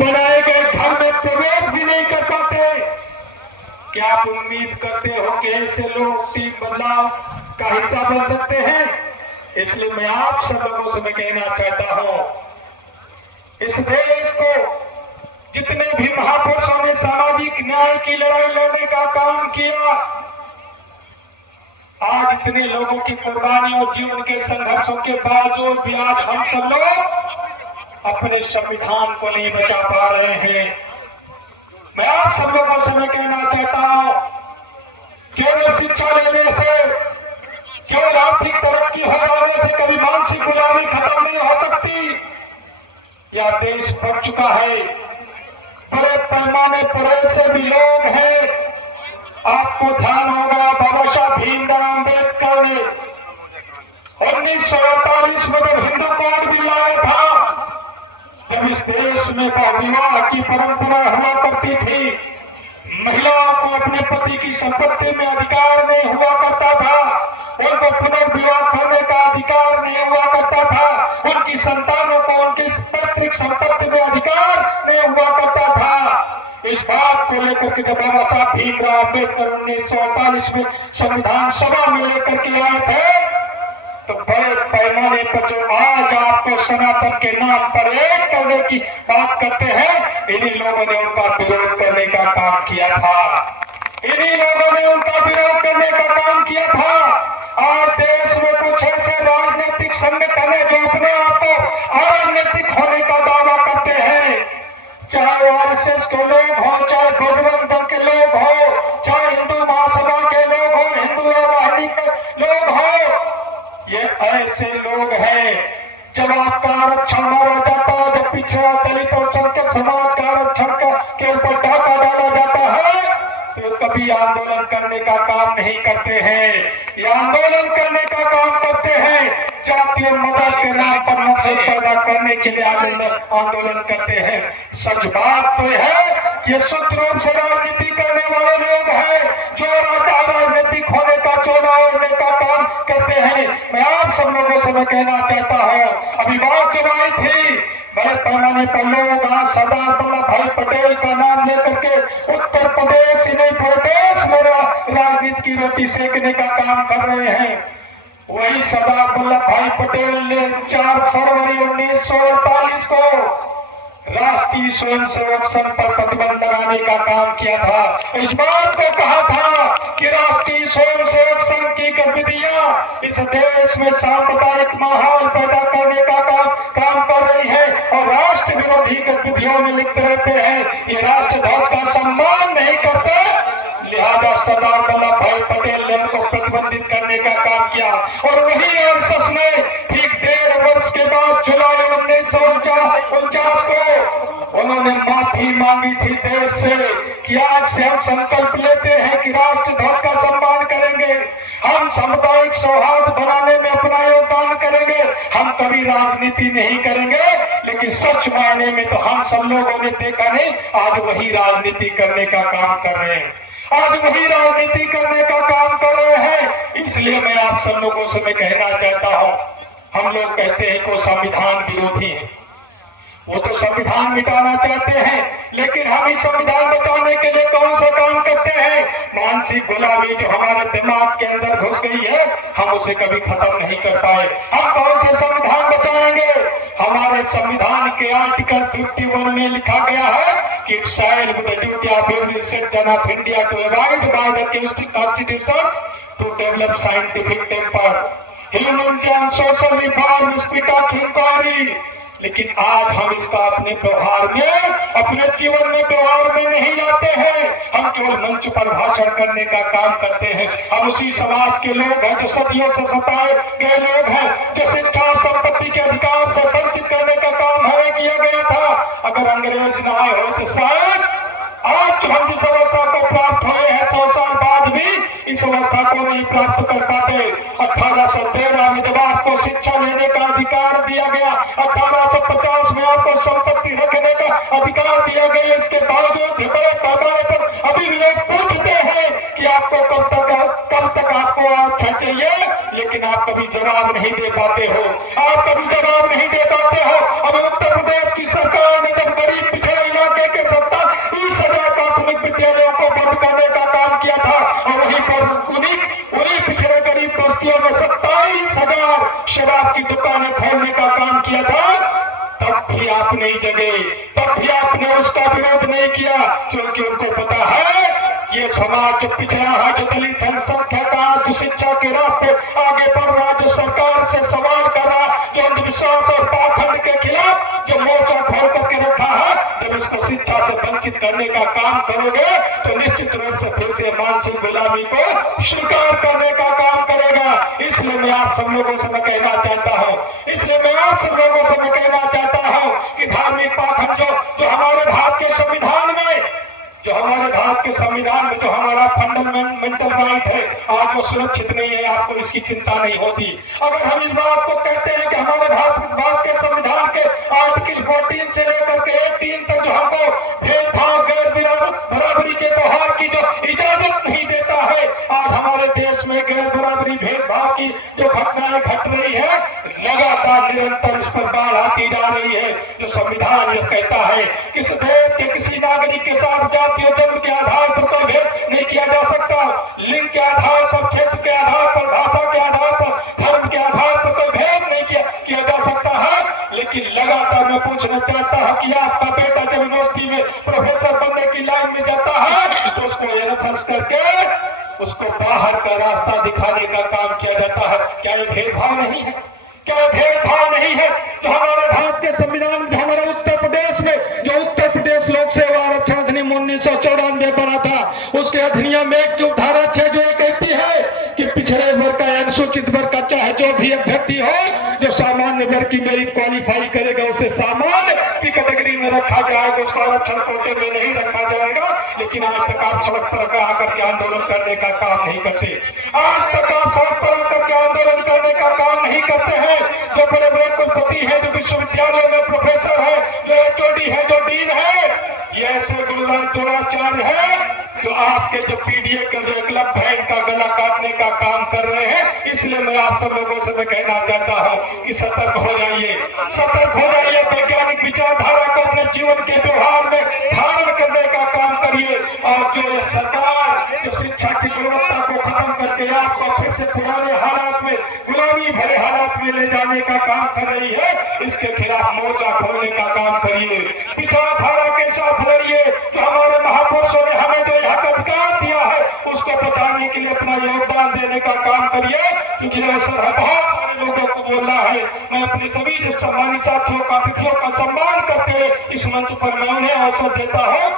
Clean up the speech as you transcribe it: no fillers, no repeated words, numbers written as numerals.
बनाए गए घर में प्रवेश भी नहीं कर पाते। क्या आप उम्मीद करते हो कि ऐसे लोग टीम बदलाव का हिस्सा बन सकते हैं? इसलिए मैं आप सब लोगों से मैं कहना चाहता हूं, इस देश को जितने भी महापुरुषों ने सामाजिक न्याय की लड़ाई लड़ने का काम किया, आज इतने लोगों की कुर्बानी और जीवन के संघर्षों के बावजूद भी आज हम सब लोग अपने संविधान को नहीं बचा पा रहे हैं। मैं आप सब लोगों से मैं कहना चाहता हूं, केवल शिक्षा लेने से, केवल आर्थिक तरक्की हो जाने से कभी मानसिक गुलामी खत्म नहीं हो सकती। यह देश बढ़ चुका है, बड़े पैमाने पर ऐसे भी लोग हैं, आपको ध्यान होगा बाबा साहब भीमराव अम्बेडकर ने 1948 में जब हिंदू कोड बिल लाया था, जब इस देश में बहुविवाह की परंपरा हुआ करती थी, महिलाओं को अपने पति की संपत्ति में अधिकार नहीं हुआ करता था, उनको पुनर्विवाह करने का अधिकार नहीं हुआ करता था, उनकी संतानों को उनकी पैतृक संपत्ति में अधिकार नहीं हुआ करता था। इस बात को लेकर के जब बाबा साहब भीमराव अम्बेडकर 1948 में संविधान सभा में लेकर के आए थे, तो बड़े पैमाने पर जो आज आपको सनातन के नाम पर एक करने की बात करते हैं, इन्हीं लोगों ने उनका विरोध करने का काम किया था, इन्हीं लोगों ने उनका विरोध करने का काम किया था। आज देश में कुछ ऐसे राजनीतिक संगठन है जो अपने आप को अराजनीतिक होने का दावा करते हैं, चाहे आरएसएस के लोग हो, चाहे बजरंग दल के लोग हो, चाहे हिंदू महासभा के लोग हो, हिंदू वाहिनी के लोग हो, ये ऐसे लोग हैं। जब आपका आरक्षण मारा जाता है, जब पिछड़ा दलित और संरक्षित समाज का आरक्षण के ऊपर डाका डाला जाता है, तो कभी आंदोलन करने का काम नहीं करते हैं। ये आंदोलन करने का काम करते हैं, जातीय मजाक के नाम पर नफरत पैदा करने के लिए आंदोलन करते हैं। सच बात तो है कि शुद्ध रूप से राजनीति करने वाले लोग हैं, जो राजनीतिक होने का चुनाव होने का काम करते हैं। मैं आप सब लोगों से मैं कहना चाहता हूँ, अभी बात जब आई थी, बड़े पैमाने पर लोग आज सरदार वल्लभ भाई पटेल का नाम लेकर के उत्तर प्रदेश ही नहीं प्रदेश में राजनीति की रोटी सेकने का काम कर रहे हैं। वही सरदार वल्लभ भाई पटेल ने 4 फरवरी 1948 को राष्ट्रीय स्वयंसेवक संघ पर प्रतिबंध लगाने का काम किया था। इस बात को कहा था कि राष्ट्रीय स्वयंसेवक संघ की गतिविधियां इस देश में सांप्रदायिक माहौल पैदा करने का काम कर रही है और राष्ट्र विरोधी गतिविधियों में लिप्त रहते हैं, ये राष्ट्र ध्वज का सम्मान नहीं करते, लिहाजा सरदार वल्लभ भाई पटेल ने उनको प्रतिबंधित करने का काम किया। और वही आरएसएस ने ठीक 1.5 वर्ष के बाद जुलाई 1949 को उन्होंने माफी मांगी थी देश से कि आज से हम संकल्प लेते हैं कि राष्ट्र ध्वज का सम्मान करेंगे, हम सामुदायिक सौहार्द बनाने में अपना योगदान करेंगे, हम कभी राजनीति नहीं करेंगे। लेकिन सच मायने में तो हम सब लोगों ने देखा नहीं, आज वही राजनीति करने का काम कर रहे हैं, आज वही राजनीति करने का काम कर रहे हैं। इसलिए मैं आप सब लोगों से मैं कहना चाहता हूं, हम लोग कहते हैं कि संविधान विरोधी है, वो तो संविधान मिटाना चाहते हैं, लेकिन हम इस संविधान बचाने के लिए कौन सा काम करते हैं? मानसिक गुलामी जो हमारे दिमाग के अंदर घुस गई है, हम उसे कभी खत्म नहीं कर पाए। हम कौन से संविधान बचाएंगे? हमारे संविधान के आर्टिकल 51 में लिखा गया है कि it shall be the duty of every citizen of India to abide by the constitution to develop scientific temper, human and social reform, spirit of inquiry. लेकिन आज हम इसका अपने व्यवहार में, अपने जीवन में व्यवहार में नहीं लाते हैं। हम केवल मंच पर भाषण करने का काम करते हैं। हम उसी समाज के लोग हैं जो सदियों से सताए गए लोग हैं, जो शिक्षा और संपत्ति के अधिकार से वंचित करने का काम हमें किया गया था। अगर अंग्रेज न आए हो तो शायद आज हम जिस अवस्था को प्राप्त हुए हैं 100 साल बाद भी इस अवस्था को नहीं प्राप्त कर पाते। 1813 में जब आपको शिक्षा लेने का अधिकार दिया गया, 1850 में आपको संपत्ति रखने का अधिकार दिया गया, इसके बावजूद बड़े पैमाने पर अभी भी लोग पूछते हैं कि आपको कब तक आपको अच्छा चाहिए, लेकिन आप कभी जवाब नहीं दे पाते हो, आप कभी जवाब नहीं दे पाते हो। अब उत्तर प्रदेश की सरकार ने जब गरीब पिछड़े करेंगे, तब भी आपने उसका विरोध नहीं किया, क्योंकि उनको पता है ये समाज जो पिछड़ा है, जो दलित अल्पसंख्यक का, जो शिक्षा के रास्ते आगे बढ़ रहा, जो सरकार से सवाल कर रहा, जो अंधविश्वास और पाखंड के खिलाफ जो मोर्चा खोल करके रखा है, जब इसको शिक्षा से वंचित करने का काम करोगे तो निश्चित रूप से फिर से मानसिक गुलामी को स्वीकार करने का काम करेगा। इसलिए मैं आप सब लोगों से मैं कहना चाहता हूँ, इसलिए मैं आप सब लोगों से मैं कहना चाहता हूँ कि धार्मिक पाखंड जो हमारे भारत के संविधान में, जो हमारे भारत के संविधान में जो हमारा फंडामेंटल राइट है, आज वो सुरक्षित नहीं है, आपको इसकी चिंता नहीं होती। अगर हम इस बात को कहते हैं कि हमारे भारत के संविधान के आर्टिकल 14 से लेकर के 18 तक जो हमको भेदभाव, गैर बराबरी के व्यवहार की जो इजाजत नहीं देता है, आज हमारे देश में गैर बराबरी, भेदभाव की जो घटनाएं घट रही है, लगातार निरंतर इस पर बाढ़ आती जा रही है। जो संविधान यह कहता है कि इस देश के किसी नागरिक के साथ जातीय जन्म के आधार पर कोई भेद नहीं किया जा सकता, लिंग के आधार पर, क्षेत्र के आधार पर, भाषा के आधार पर, धर्म के आधार पर कोई भेद नहीं किया जा सकता है। लेकिन लगातार मैं पूछना चाहता हूं कि आपका बेटा जब यूनिवर्सिटी में प्रोफेसर बनने की लाइन में जाता है तो उसको एनएफएस करके उसको बाहर का रास्ता दिखाने का काम किया जाता है। क्या ये भेदभाव नहीं है? क्या भेदभाव नहीं है? तो हमारे भारत के संविधान में, हमारे उत्तर प्रदेश में जो उत्तर प्रदेश लोक सेवा आरक्षण अधिनियम 1994 बना था, उसके अधिनियम में एक जो धारा 6 जो कहती है कि पिछड़े वर्ग का, अनुसूचित वर्ग का चाहे जो भी व्यक्ति हो, जो सामान्य वर्ग की मेरिट क्वालिफाई करेगा उसे सामान्य की कैटेगरी में रखा जाएगा, उसको आरक्षण कोटे में नहीं रखा जाएगा। लेकिन आज तक आप सड़क पर आकर के आंदोलन करने का काम नहीं करते, आज तक आप सड़क पर आकर के आंदोलन करने का काम नहीं करते हैं। जो बड़े बड़े कुलपति है, जो विश्वविद्यालय में प्रोफेसर है, जो एचओडी है, जो डीन है, ये ऐसे गुरुद्रोणाचार्य है जो आपके जो पीडीए के जो एकलव्य है, इनका गला काटने का काम कर रहे हैं। इसलिए मैं आप सब लोगों से मैं कहना चाहता हूं कि सतर्क हो जाइए, सतर्क हो जाइए, वैज्ञानिक विचारधारा को अपने जीवन के व्यवहार में धारण करने का काम करिए। और जो सरकार जो शिक्षा की गुणवत्ता को खत्म करके आपको फिर से पुराने हालात में, गुलामी भरे हालात में ले जाने का काम कर रही है, इसके खिलाफ मोर्चा खोलने का काम करिए, विचारधारा के साथ लड़िए। जो हमारे महापुरुषों ने हमें जो हक अधिकार दिया है उसको बचाने के लिए अपना योगदान देने का काम करिए, क्योंकि अवसर है, बहुत सारे लोगों को बोलना है। मैं अपने सभी सम्मानित साथियों का, अतिथियों का सम्मान करते हुए इस मंच पर मैं उन्हें अवसर देता हूँ।